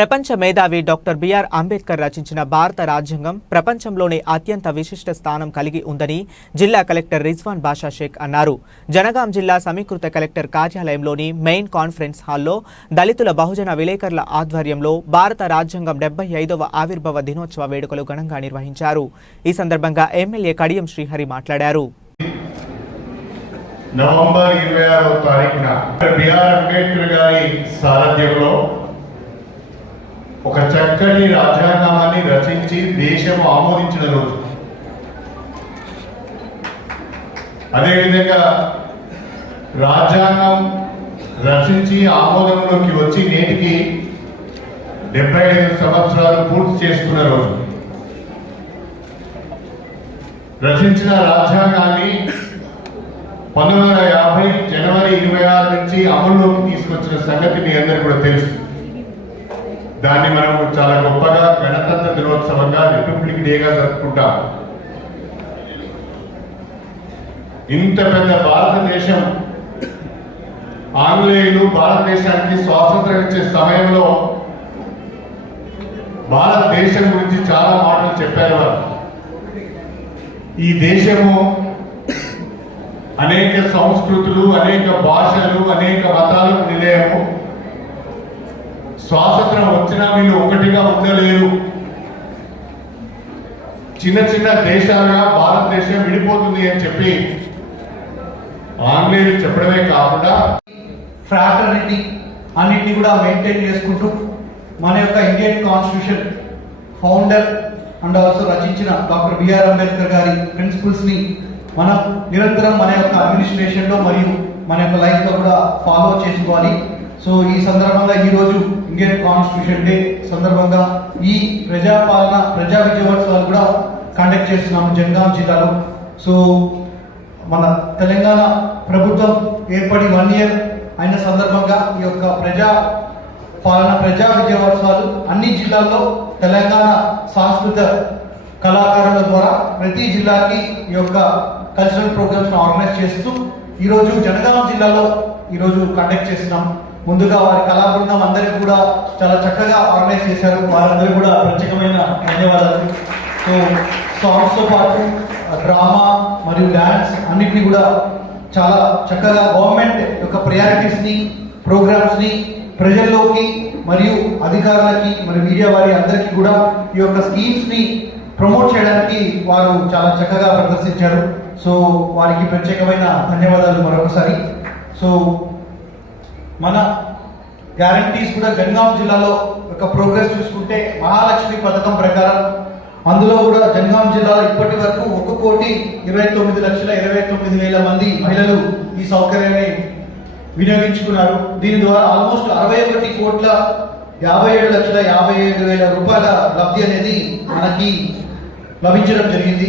ప్రపంచ మేధావి doctor BR Ambedkar రచించిన భారత రాజ్యాంగం ప్రపంచంలోనే అత్యంత విశిష్ట స్థానం కలిగి ఉందని జిల్లా కలెక్టర్ రిజ్వాన్ బాషా షేక్ అన్నారు. జనగాం జిల్లా సమీకృత కలెక్టర్ కార్యాలయంలోని మెయిన్ కాన్ఫరెన్స్ హాల్లో దళితుల బహుజన విలేకరుల ఆధ్వర్యంలో భారత రాజ్యాంగం డెబ్బై ఐదవ ఆవిర్భావ దినోత్సవ వేడుకలు ఘనంగా నిర్వహించారు. ఈ సందర్భంగా ఎమ్మెల్యే కడియం శ్రీహరి మాట్లాడారు. నవంబర్ ఇరవై ఆరో తారీఖున బిఆర్ అంబేద్కర్ గారి సారథ్యంలో ఒక చక్కటి రాజ్యాంగాన్ని రచించి దేశం ఆమోదించిన రోజు. అదేవిధంగా రాజ్యాంగం రచించి ఆమోదంలోకి వచ్చి నేటికి డెబ్బై ఐదు సంవత్సరాలు పూర్తి చేసుకున్న రోజు. రచించిన రాజ్యాంగాన్ని పంతొమ్మిది వందల యాభై జనవరి ఇరవై ఆరు నుంచి అమల్లోకి తీసుకొచ్చిన సంగతి మీ అందరికీ కూడా తెలుసు. దాన్ని మనం చాలా గొప్పగా గణతంత్ర దినోత్సవంగా రిపబ్లిక్ డేగా జరుపుకుంటాం. ఇంత పెద్ద భారతదేశం ఆంగ్లేయులు భారతదేశానికి స్వాతంత్రం ఇచ్చే సమయంలో భారతదేశం గురించి చాలా మాటలు చెప్పారు వారు ఈ దేశము అనేక సంస్కృతులు అనేక భాషలు అనేక మతాలకు నిలయము. స్వాతంత్రం వచ్చినా వీళ్ళు ఒకటిగా ఉండలేరు. చిన్న చిన్న దేశాలుగా భారతదేశం విడిపోతుంది అని చెప్పి ఆంగ్లేయులు చెప్పడమే కాకుండా ఫ్రాటర్నిటీ అన్నింటినీ కూడా మెయింటైన్ చేసుకుంటూ మన యొక్క Indian constitution founder and also రచించిన డాక్టర్ బిఆర్ అంబేద్కర్ గారి ప్రిన్సిపల్స్ని మనం నిరంతరం మన యొక్క అడ్మినిస్ట్రేషన్లో మరియు మన యొక్క లైఫ్లో కూడా ఫాలో చేసుకోవాలి. సో ఈ సందర్భంగా ఈ రోజు ఇండియన్ కాన్స్టిట్యూషన్ డే సందర్భంగా ఈ ప్రజాపాలన ప్రజా విజయోత్సవాలు కూడా కండక్ట్ చేస్తున్నాము జనగాం జిల్లాలో. సో మన తెలంగాణ ప్రభుత్వం ఏర్పడి వన్ ఇయర్ అయిన సందర్భంగా ఈ యొక్క ప్రజా పాలన ప్రజా విజయోత్సవాలు అన్ని జిల్లాల్లో తెలంగాణ సాంస్కృతిక కళాకారుల ద్వారా ప్రతి జిల్లాకి ఈ యొక్క కల్చరల్ ప్రోగ్రామ్స్ ఆర్గనైజ్ చేస్తూ ఈరోజు జనగాం జిల్లాలో ఈరోజు కండక్ట్ చేస్తున్నాం. ముందుగా వారి కళా బృందం అందరికీ కూడా చాలా చక్కగా ఆర్గనైజ్ చేశారు. వారందరూ కూడా ప్రత్యేకమైన ధన్యవాదాలు. సో సాంగ్స్తో పాటు డ్రామా మరియు డ్యాన్స్ అన్నిటిని కూడా చాలా చక్కగా గవర్నమెంట్ యొక్క ప్రయారిటీస్ని ప్రోగ్రామ్స్ని ప్రజల్లోకి మరియు అధికారులకి మరియు మీడియా వారి అందరికీ కూడా ఈ యొక్క స్కీమ్స్ని ప్రమోట్ చేయడానికి వారు చాలా చక్కగా ప్రదర్శించారు. సో వారికి ప్రత్యేకమైన ధన్యవాదాలు మరొకసారి. సో మన గ్యారంటీస్ కూడా జనగాం జిల్లాలో ఒక ప్రోగ్రెస్ చూసుకుంటే మహాలక్ష్మి పథకం ప్రకారం అందులో కూడా జనగాం జిల్లాలో ఇప్పటి వరకు ఒక కోటి ఇరవై తొమ్మిది లక్షల ఇరవై తొమ్మిది వేల మంది మహిళలు ఈ సౌకర్యాన్ని వినియోగించుకున్నారు. దీని ద్వారా ఆల్మోస్ట్ అరవై ఒకటి కోట్ల యాభై ఏడు లక్షల యాభై ఏడు వేల రూపాయల లబ్ధి అనేది మనకి లభించడం జరిగింది.